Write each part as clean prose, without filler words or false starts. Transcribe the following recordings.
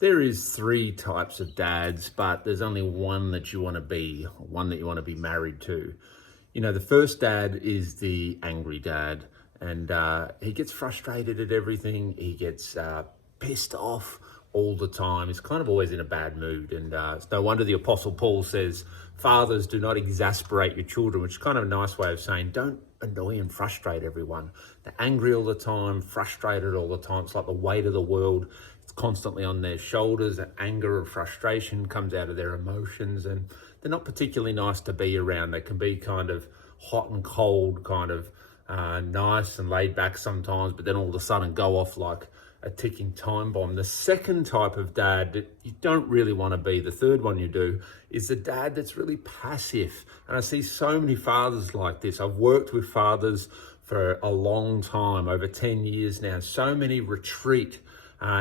There is three types of dads, but there's only one that you want to be, one that you want to be married to. The first dad is the angry dad, and he gets frustrated at everything. He gets pissed off all the time. He's kind of always in a bad mood, and it's no wonder the Apostle Paul says, "Fathers, do not exasperate your children," which is kind of a nice way of saying don't annoy and frustrate everyone. They're angry all the time, frustrated all the time. It's like the weight of the world. It's constantly on their shoulders. And anger and frustration comes out of their emotions, and they're not particularly nice to be around. They can be kind of hot and cold, kind of nice and laid back sometimes, but then all of a sudden go off like a ticking time bomb. The second type of dad that you don't really want to be, the third one you do, is the dad that's really passive. And I see so many fathers like this. I've worked with fathers for a long time, over 10 years now. So many retreat.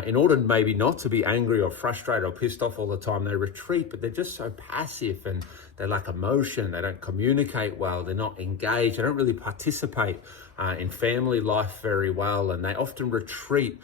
In order maybe not to be angry or frustrated or pissed off all the time, they retreat, but they're just so passive and they lack emotion. They don't communicate well. They're not engaged. They don't really participate in family life very well. And they often retreat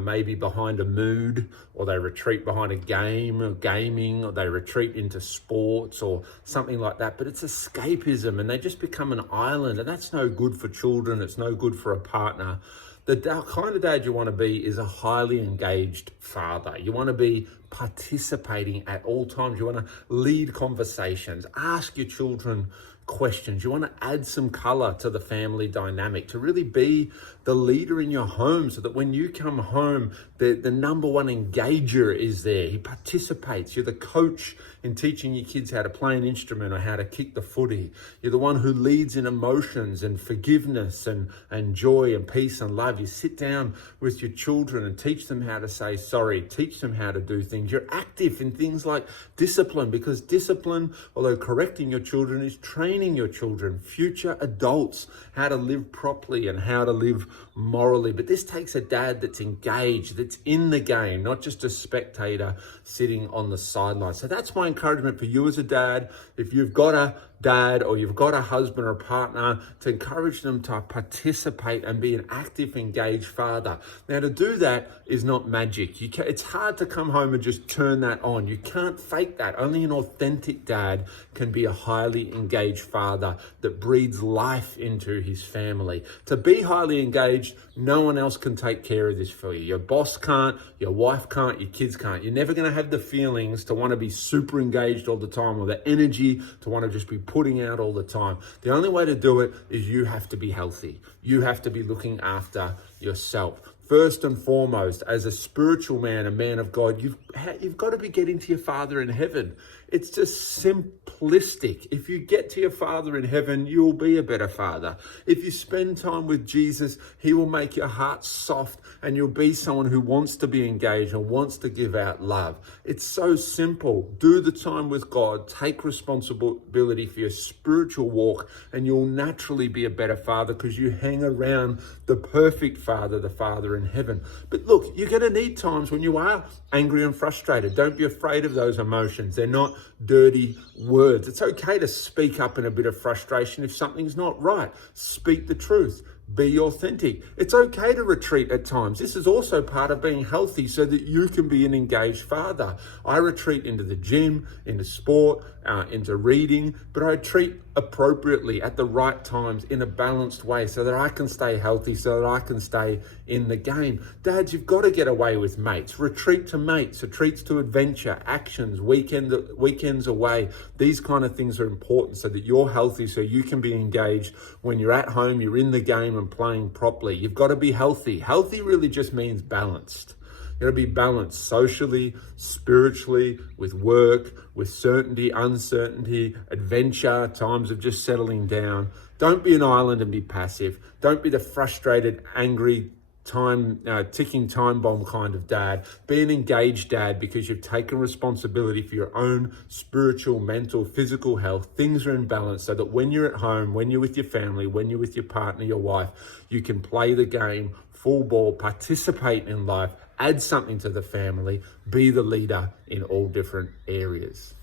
maybe behind a mood, or they retreat behind a game or gaming, or they retreat into sports or something like that. But it's escapism, and they just become an island, and that's no good for children. It's no good for a partner. The kind of dad you want to be is a highly engaged father. You want to be participating at all times. You want to lead conversations, ask your children questions. You want to add some color to the family dynamic, to really be the leader in your home, so that when you come home, the number one engager is there. He participates. You're the coach in teaching your kids how to play an instrument or how to kick the footy. You're the one who leads in emotions and forgiveness and joy and peace and love. You sit down with your children and teach them how to say sorry, teach them how to do things. You're active in things like discipline, because discipline, although correcting your children, is training your children, future adults, how to live properly and how to live morally. But this takes a dad that's engaged, that's in the game, not just a spectator sitting on the sidelines. So that's my encouragement for you as a dad. If you've got a dad or you've got a husband or a partner, to encourage them to participate and be an active, engaged father. Now, to do that is not magic. It's hard to come home and just turn that on. You can't fake that. Only an authentic dad can be a highly engaged father that breathes life into his family. To be highly engaged, no one else can take care of this for you. Your boss can't, your wife can't, your kids can't. You're never going to have the feelings to want to be super engaged all the time, or the energy to want to just be putting out all the time. The only way to do it is you have to be healthy. You have to be looking after yourself. First and foremost, as a spiritual man, a man of God, you've got to be getting to your Father in heaven. It's just simplistic. If you get to your Father in heaven, you'll be a better father. If you spend time with Jesus, he will make your heart soft, and you'll be someone who wants to be engaged and wants to give out love. It's so simple. Do the time with God. Take responsibility for your spiritual walk, and you'll naturally be a better father, because you hang around the perfect Father, the Father in heaven. But look, you're going to need times when you are angry and frustrated. Don't be afraid of those emotions. They're not dirty words. It's okay to speak up in a bit of frustration if something's not right. Speak the truth. Be authentic. It's okay to retreat at times. This is also part of being healthy, so that you can be an engaged father. I retreat into the gym, into sport, into reading, but I retreat appropriately at the right times in a balanced way, so that I can stay healthy, so that I can stay in the game. Dads, you've got to get away with mates. Retreat to mates, retreats to adventure, actions, weekends away. These kind of things are important, so that you're healthy, so you can be engaged when you're at home, you're in the game and playing properly. You've got to be healthy. Healthy really just means balanced. You've got to be balanced socially, spiritually, with work, with certainty, uncertainty, adventure, times of just settling down. Don't be an island and be passive. Don't be the frustrated, angry, ticking time bomb kind of dad. Be an engaged dad, because you've taken responsibility for your own spiritual, mental, physical health. Things are in balance, so that when you're at home, when you're with your family, when you're with your partner, your wife, you can play the game full ball, participate in life, add something to the family, be the leader in all different areas.